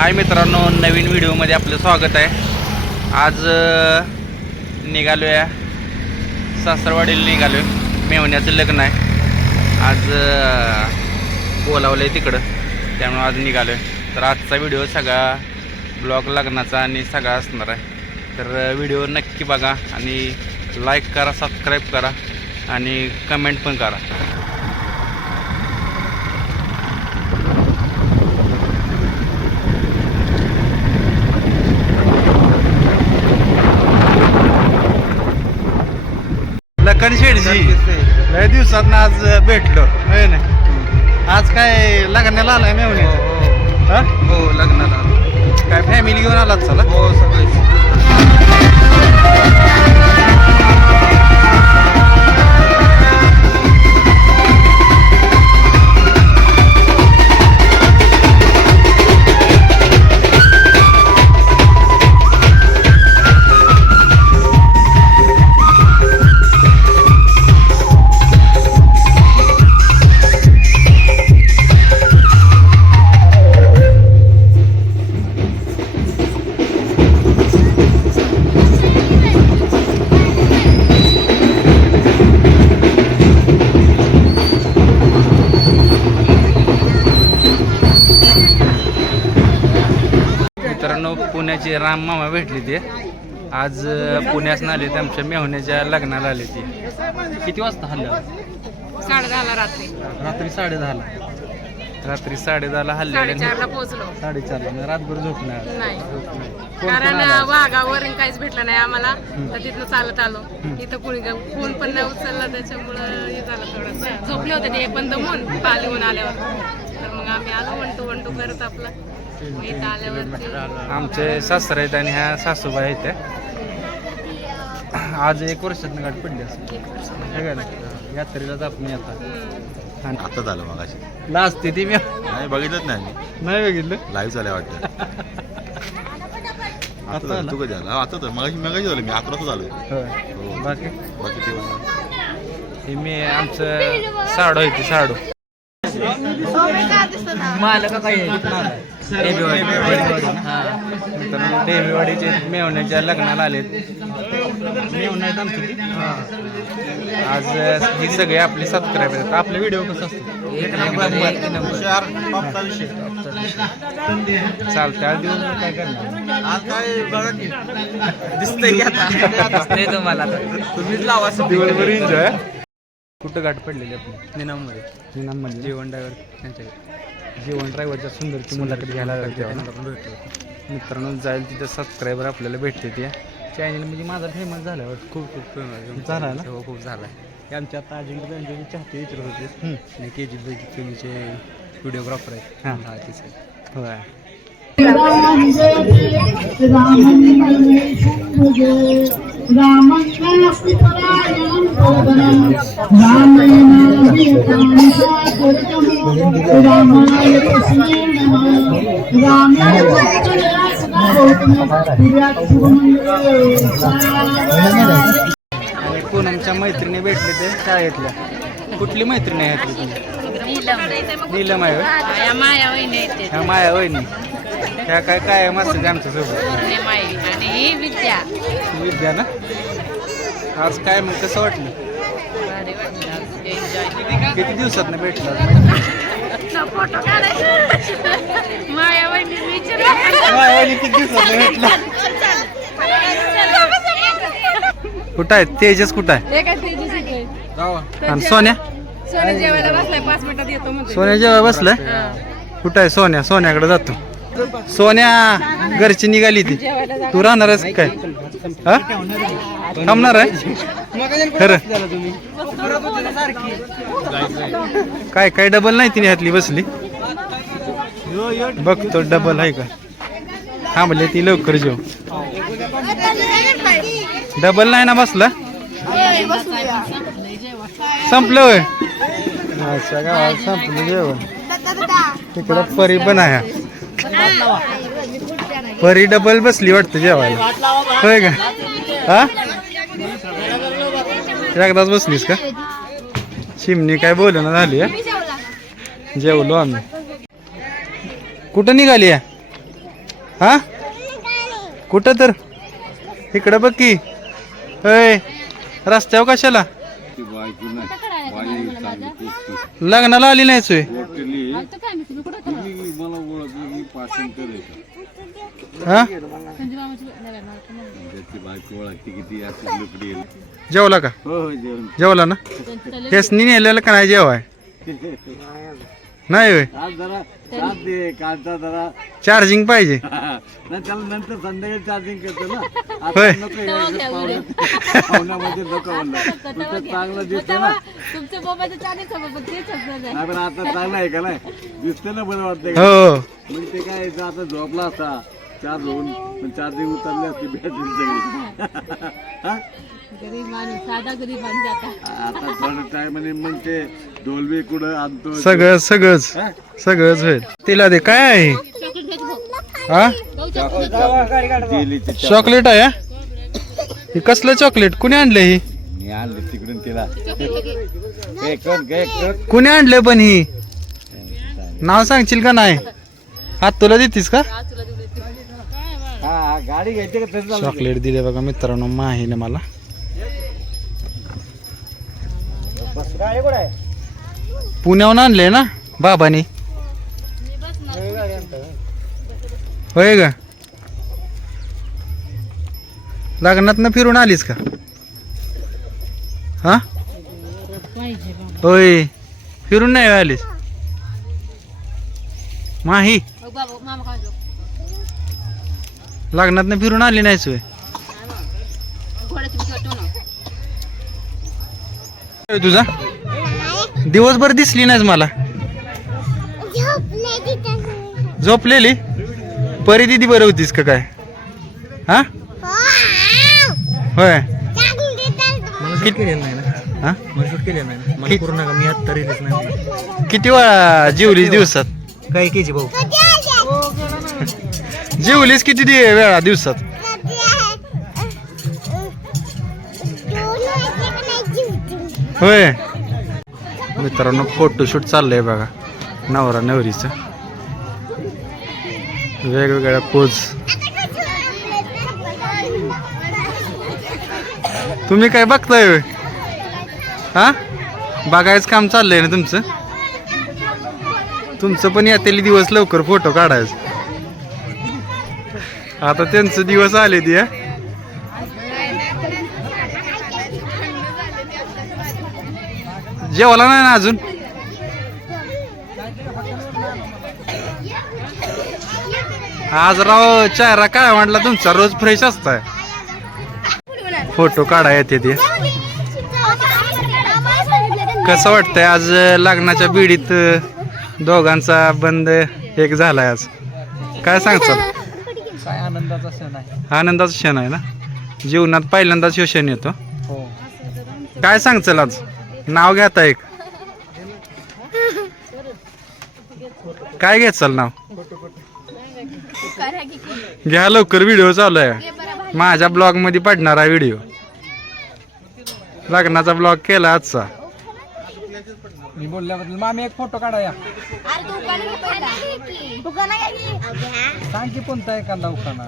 हाय मित्रांनो, नवीन व्हिडिओमध्ये आपलं स्वागत आहे। आज निघालो आहे सासरवाडीला, निघालो आहे। मेवण्याचं लग्न आहे आज, बोलावलं आहे तिकडं, त्यामुळे आज निघालो आहे। तर आजचा व्हिडिओ सगळा ब्लॉग लग्नाचा आणि सगळा असणार आहे। तर व्हिडिओ नक्की बघा आणि लाईक करा, सबस्क्राईब करा आणि कमेंट पण करा। लखन शेठजी लय दिवसात आज भेटलो नाही ना। आज काय लग्नाला आलाय मेवणे? हो लग्नाला काय फॅमिली घेऊन आलात? चला हो सगळे पुण्याचे राम मामा भेटले ते आज पुण्यास आले, आमच्या मेहुण्याच्या लग्नाला आले ते। किती वाजता हल्ला? 10:30 रात्री 10:30 रात्री 10:30 हल्ल्या। 4:30 पोहोचलो। 4:30 रातभर झोपणार नाही, कोण कारण आलं? वाघावर काहीच भेटलं नाही आम्हाला, तर तिथनं चालत आलो। इथं कोणी फोन पण नाही उचलला, त्याच्यामुळं हे झालं, थोडंसं झोपले होते ते पण दमून पालीहून आल्यावर। तर मग आम्ही आलो वन टू करत आपलं। इथं आल्यावरती आमचे सासरे आहेत आणि ह्या सासूबाई आहेत त्या। आज 1 वर्षातनं गाठ पडली असं हे काय ना, यात्रेलाच आपण येतात। आणि आता झालं मग अशी लास्ट ती मी नाही बघितलंच नाही नाही बघितलं, लाईव्ह झालं वाटतं। आता आता झालं, तू कधी झालं? आता तर मगाशी झालं, मी 11 वाजता झालं। होय। बाकी बाकी ते हे मी आमचं साडू आहे, ते साडू देवीवाडीचे मेवण्याच्या लग्नाला आलेत। मेवणे आहेत आमचे आज। ही सगळे आपले सबस्क्राईबर आहेत। आपले व्हिडिओ कसं असतं? चालतं। आज दिवस काय करणार? आज काय बघा की दिसतंय आता तुम्हाला, तुम्हीच लावा दिवसभर एन्जॉय। कुठं गाठ पडलेली आपली? निनाममध्ये जेवण ड्रायव्हर त्यांच्याकडे, जेवण ड्रायव्हरच्या सुंदरची मुलाखत घ्यायला भेटलो। मित्रांनो जाईल तिथं सबस्क्रायबर आपल्याला भेटते त्या चॅनल, म्हणजे माझा फेमस झाला खूप फेमस झाला ना? हो खूप झाला हे आमच्या आता अजिंक्य त्यांचे चाहते विचारत होते आणि KG फिल्मचे व्हिडिओग्राफर आहेत। हां तेच आहे। होय। आणि पूनमच्या मैत्रिणी भेटले ते शाळेतल्या। कुठली मैत्रिणी आहेत तुम्ही? नीलम आहे होय? ह्या माया वहिनी, ह्या काय काय मस्त आमच्या सोबत आणि विद्या विद्या ना। आज काय मग कसं वाटलं? किती दिवसात भेटलं? फोटो काढायचं माया वहिनी किती दिवसात भेटला? कुठं आहे तेजस? कुठं आहे? आणि सोन्या? सोन्या जेवायला बसलाय, 5 मिनिटात येतो म्हणतो। सोन्या जेव्हा बसलाय? कुठं आहे सोन्या? सोन्याकडे जातो। सोन्या घरची निघाली ती, तू राहणार आहेस काय? हा थांबणार आहे खरं? काय काय डबल नाही तिने हातली बसली बघ, तो डबल आहे का? थांबले ती लवकर जेव। डबल नाही ना बसला? संपलं होय? अच्छा गावात संपलं जेवण। तिकडं परी पण आहे, परी डबल बसली वाटतं जेवायला, होय का? हा एकदाच बसलीस का? चिमणी काय बोलणं झाली. जेवलो आम्ही. कुठं निघाली? हा कुठं तर इकडं बघ की होय रस्त्यावर कशाला लग्नाला आली नाही सोय हा जेवला का जेवला ना हेच नेलेलं का नाही जेवाय नाही होय चार्जिंग पाहिजे नंतर संध्याकाळी चार्जिंग करतो ना होय चांगलं दिसतं ना तुमच्या मोबाईलचं चार्जिंग नाही पण आता चांगलं आहे का नाही दिसतं ना बरं वाटतंय का हो मग ते काय आता झोपला असता चार्ज होऊन पण चार्जिंग उतरली असती बॅटरी सगळी हा? गरीब माणूस साधा गरीब माणूस आता आता थोडं टाइम आणि मग ते ढोलवी कुठं आणतो सगळंच हा? सगळंच होईल तिला दे काय आहे हा चॉकलेट आहे हा? हे कसलं चॉकलेट कुणी आणलं ही मी आणली तिकडून तिला कुणी आणलं पण ही नाव सांगशील का नाही हात तुला देतीस का हा गाडी घ्यायची का तरी चालतं. चॉकलेट दिले बघा मित्रांनो माहीने मला पुण्याहून आणले ना बाबानी होय का लग्नात फिरून आलीस का हा होय फिरून नाही आलीस माही लग्नात फिरून आली नाहीच होय तुझा दिवसभर दिसली नाहीस मला झोपलेली परी दिदी बरं होतीस का काय हा होय किती वेळा जेवलीस दिवसात काय केजी भाऊ जेवलीस किती वेळा दिवसात होय मित्रांनो फोटोशूट चाललंय बघा नवरा नवरीचं वेगवेगळ्या पोज तुम्ही काय बघताय होय? हा बघायचं काम चाललंय ना तुमचं पण येतेली दिवस लवकर फोटो काढायचं आता त्यांचं दिवस आले ती जेवला नाही ना अजून आज राव चेहरा काय म्हटला तुमचा रोज फ्रेश असताय फोटो काढा येते ते कसं वाटतंय आज लग्नाच्या बिडीत दोघांचा बंद एक झालाय आज काय सांगचाल काय आनंदाचा क्षण आहे आनंदाचा क्षण आहे ना जीवनात पहिल्यांदाच ह्यो क्षण येतो हो काय सांगचाल आज नाव घ्याता एक काय घ्यायचाल नाव घ्या लवकर व्हिडिओ चालू आहे माझ्या ब्लॉग मध्ये पडणारा व्हिडिओ लग्नाचा ब्लॉग केला आजचा मी बोलल्याबद्दल मामी एक फोटो काढाया सांग की कोणता एखादा उखाणा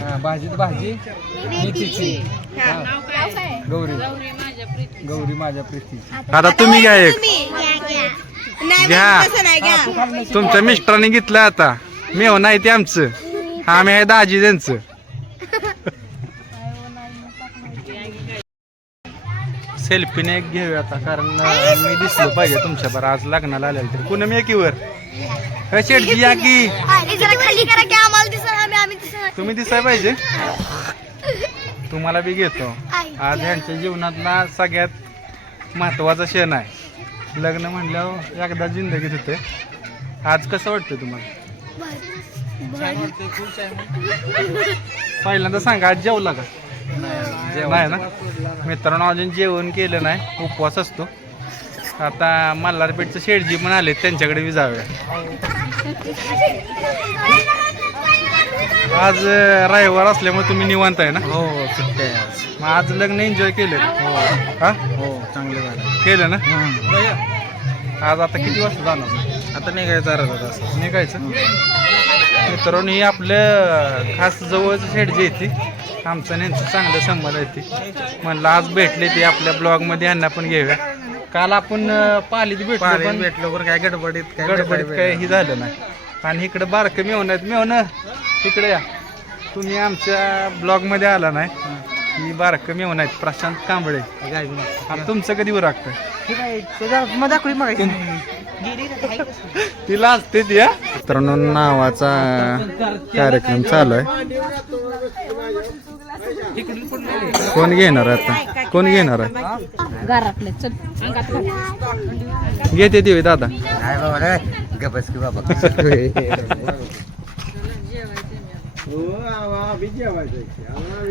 हा भाजीत भाजी मेथीची हा. गौरी माझ्या प्रीतीची आता तुम्ही घ्या एक घ्या तुमच्या मिस्टरांनी घेतलं आता मेव नाही ते आमचं आम्ही आहे दाजी त्यांचं सेल्फीने एक घेऊया आता कारण मी दिसलो पाहिजे तुमच्या बरं आज लग्नाला आलेलं तरी पुन्हा मी एकीवर शेटजी या की तुम्ही दिसाय पाहिजे तुम्हाला बी घेतो आज ह्यांच्या जीवनातला सगळ्यात महत्वाचा क्षण आहे लग्न म्हणल्यावर एकदा जिंदगीत होते आज कसं वाटतं तुम्हाला पहिल्यांदा सांगा आज जेवला का नाही ना मित्रांनो अजून जेवण केलं नाही उपवास असतो आता मल्हारपेठचं शेठजी पण आले त्यांच्याकडे बी जाऊया आज रविवार असल्यामुळे तुम्ही निवांत आहे ना हो सुट्टी आहे आज मग आज लग्न एन्जॉय केलं हा हो चांगलं झालं केलं ना आज आता किती वाजता जाणार आता निघायचं अर्धा तास निघायचं मित्रांनो ही आपलं खास जवळचं शेड जे येते आमचं आणि यांचं चांगलं संबंध आहे ते म्हणलं आज भेटले ते आपल्या ब्लॉगमध्ये यांना पण घेऊया. काल आपण पालीत भेटलो पण काय गडबडीत काय ही झालं नाही. आणि इकडं बारकं मेवणं इकडे या. तुम्ही आमच्या ब्लॉगमध्ये आला नाही. ही बारकं मेवणं आहेत प्रशांत कांबळे. आता तुमचं कधी उरकतं तिला असते ती. मित्रांनो नावाचा कार्यक्रम चालू आहे. कोण घेणार आता कोण घेणार आहे घरातले चल घेते देवी दादा.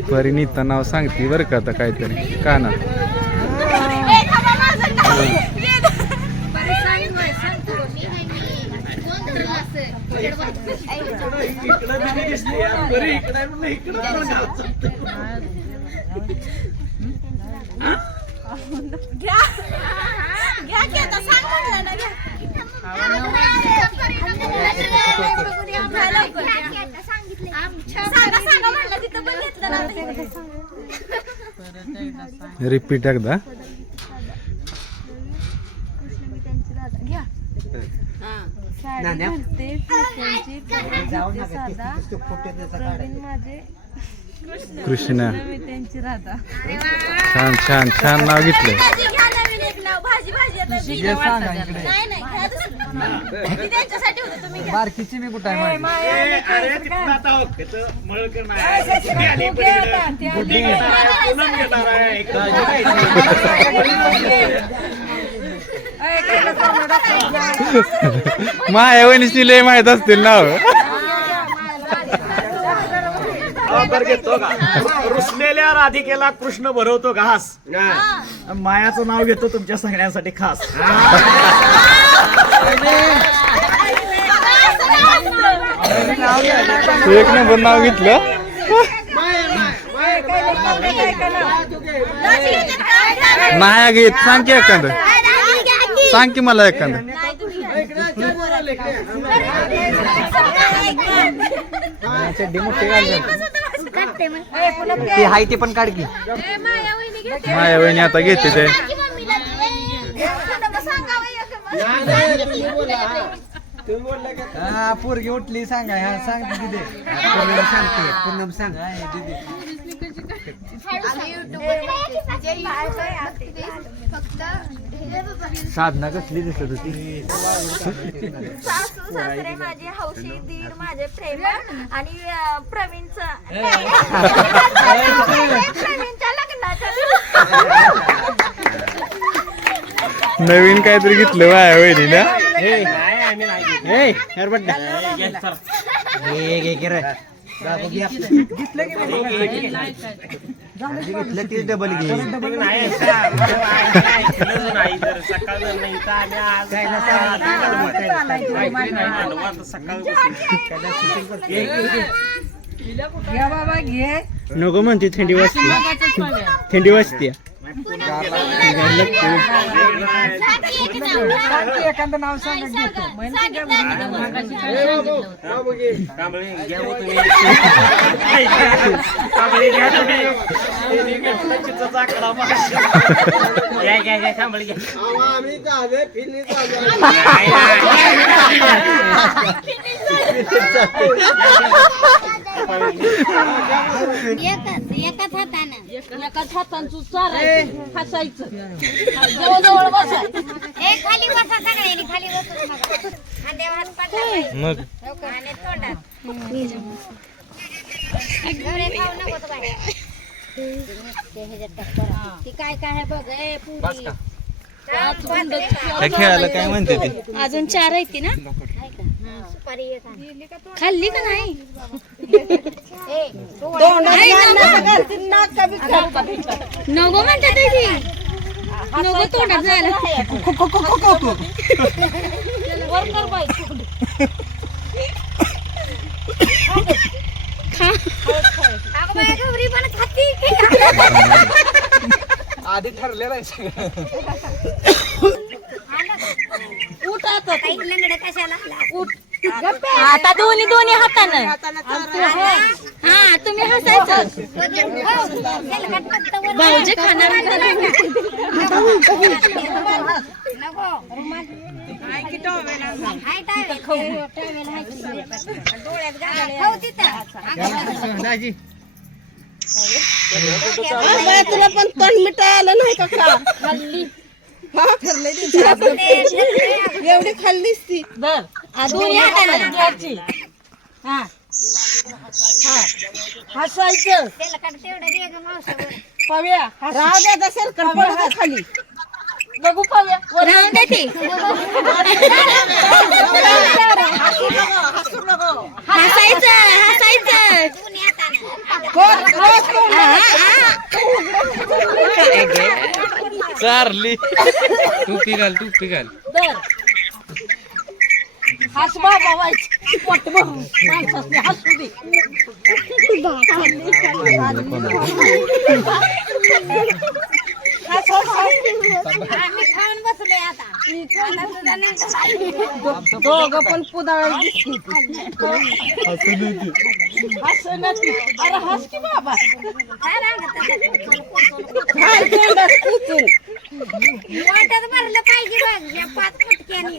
परिणीता नाव सांगते बरं का आता काहीतरी का ना. रिपीट एकदा. कृष्णा छान छान छान नाव घेतलंय. बारकीची मी कुठं आहे माया वहिनीची लय माहित असतील नाव. घेतो का रुसलेल्या राधिकेला कृष्ण भरवतो घास. मायाचं नाव घेतो तुमच्या सगळ्यांसाठी खास. एक नंबर नाव घेतलं. नाही घेत सांग की एखादं सांग की मला एखादं. ती हाय ते पण काढ की. माया वहिनी आता घेते ते. हा पोरगी उठली सांगा ह्या सांग तिथे सांगते पूनम सांग. साधना कसली दिसत होती. सासू सासरे माझे हौशी दीर माझे प्रेम आणि प्रवीणचा प्रवीणच्या लग्नाच्या नवीन काहीतरी घेतलं माया वहिनी ना. डबल घे. नको म्हणते थंडी वाजते. एखादं नाव सांगा घेतो. एकाच हातांचं चारायचं हसायचं जवळजवळ बसायचं. खाली बसा सगळ्यांनी खाली बसून हात पाठवा आणि तोंडात खाऊ नको बाय. ती काय काय आहे बघ. ए पुरी त्या खेळायला काय म्हणते ते. अजून 4 आहेत ती ना. सुपारी खाल्ली का नाही. नको म्हणतात नको तोंडात जायला. गौरी पण खाती. आधी ठरलेलं आहे सगळं. उठात लंगड कशाला उठ आता दोन्ही दोन्ही हातानं हा तुम्ही हसायचं भाऊजी खाणार तुला पण तोंड मिटायला नाही का एवढी खाल्लीस ती दोन्ही हातानं घ्यायची हसायचं पव्या राहू द्या तसेल खाली बघू पव्या राहून दे ती हसायचं हसायचं चारली टोपी घाल हस बाबा व्हायचं पोट भरून माणसाने हसू दे दोघं पण पुदाळा हसू अरे हस की बाबा वाटत भरलं पाहिजे बघ या 5 फटक्यानी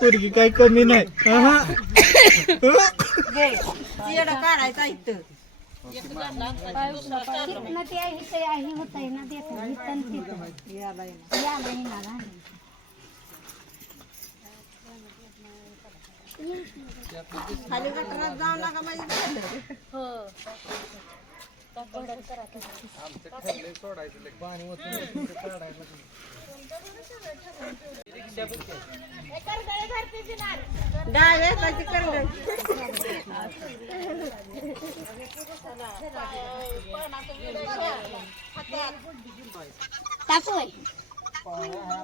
पोरगी काही कमी नाही काढायचा इथं तिथनं ते आहे होत आहे ना देत नाही इथं तिथं या नाही ना खाली गटारात जाऊ नका माझी डावे त्याची करडे टाकू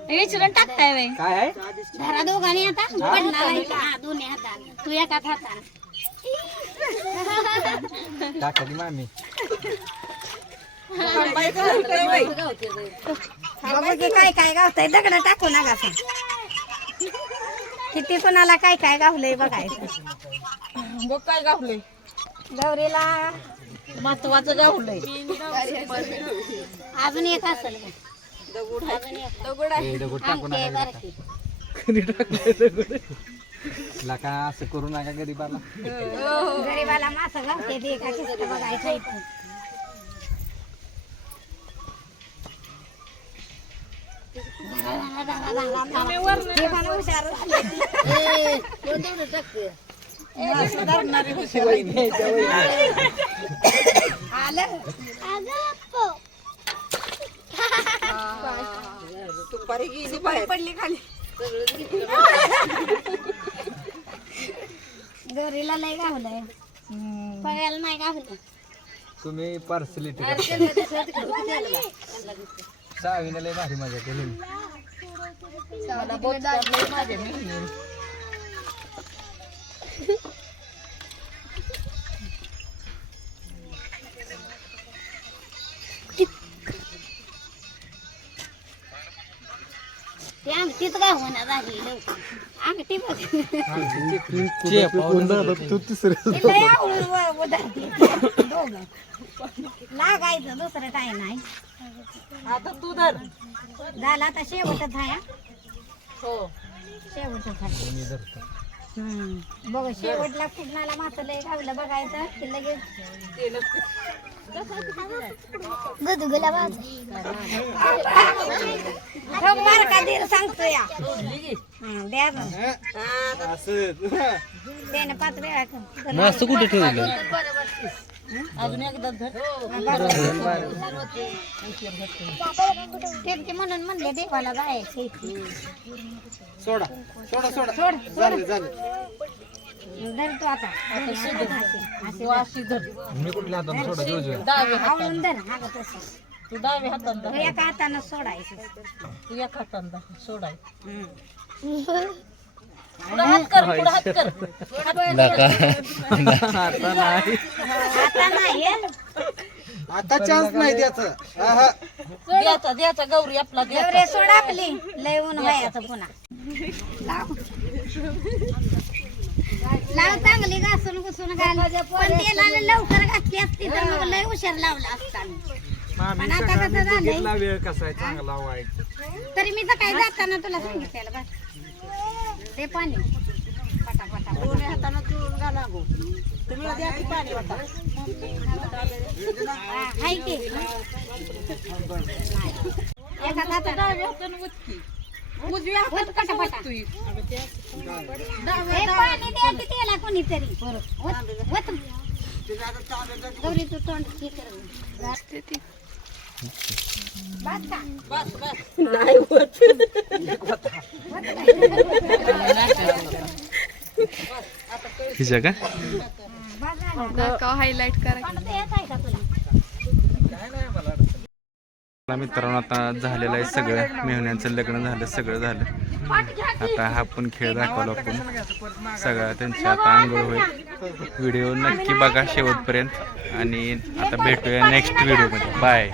विचारून टाकताय बाई काय आहे धरा दोघांनी आता पडणार आहे का दोन्ही हाताने तू एकाच हाताने टाकली मामी काय काय गावताय दगड टाकू नका किती कोणाला काय काय गावलंय बघायचं बघ काय गावलंय गौरीला महत्वाचं गावलंय अजून एक असेल दगड आहे लका असं करू नका गरीबाला गरीबाला मासं गावते ते का किस्त बघायचं इथं हे पण हुशार झाले. आलं दुपारी गेली बाहेर पडली खाली गौरीला लय गावलंय पगायला नाही गावलं तुम्ही पर्सलिटी सावीने लय भारी मजा केली ते अंगठीत गावना झाली अंगठी बघ तू तिसरे लागायचं दुसरं काय नाही आता तू धर झालं आता शेवटच आहे हो शेवटच आहे बघ शेवटला कुणाला मात्र लय गावलं बघायचं की लगेच गदुगला बाज मार का दीर सांगतो या द्या त्याने 5 वेळा मस्त कुठे ठेवलं अजून एकदा धर ते म्हणून म्हणले देवाला जायचं सोडा सोडा सोडा सोड झालं धर तू आता अशी धर मी कुठल्या हाताने सोडा जोजो आवळून धर मागं तसं तू डावी हातानं तू धर एका हातानं सोडायचं तू एका हातानं धर सोडाय पुढं हात कर पुढं हात कर आता नाही आता चान्स नाही द्यायचं द्यायचा गौरी आपला गौरी सोड आपली लय ऊन व्हायचं पुन्हा लाव लाव चांगली घासून घुसून घाल पण तेलाला लवकर घातली असती तर मग लय हुशार लावला असता मी. पण आता कसं झालंय वेळ कसा आहे चांगला वाईट तरी मी सकाळी जाताना तुला सांगितलेलं बस ते पाणी पटापटा दोन्ही हातानं चुळून घाला गो तुम्ही द्या की पाणी होता हाय की एका हातानं उजव्या वत पटापटा हे पाणी द्या की त्याला कोणीतरी वत वत गौरी तू तोंड हे कर बस का हिच्या का हायलाइट करा येत आहे का तुला मित्रांनो आता झालेलं आहे सगळं मेहुण्यांचं लग्न झालं सगळं झालं आता हा पण खेळ दाखवला आपण सगळा त्यांची आता आंघोळ होईल व्हिडिओ नक्की बघा शेवटपर्यंत आणि आता भेटूया नेक्स्ट व्हिडिओमध्ये बाय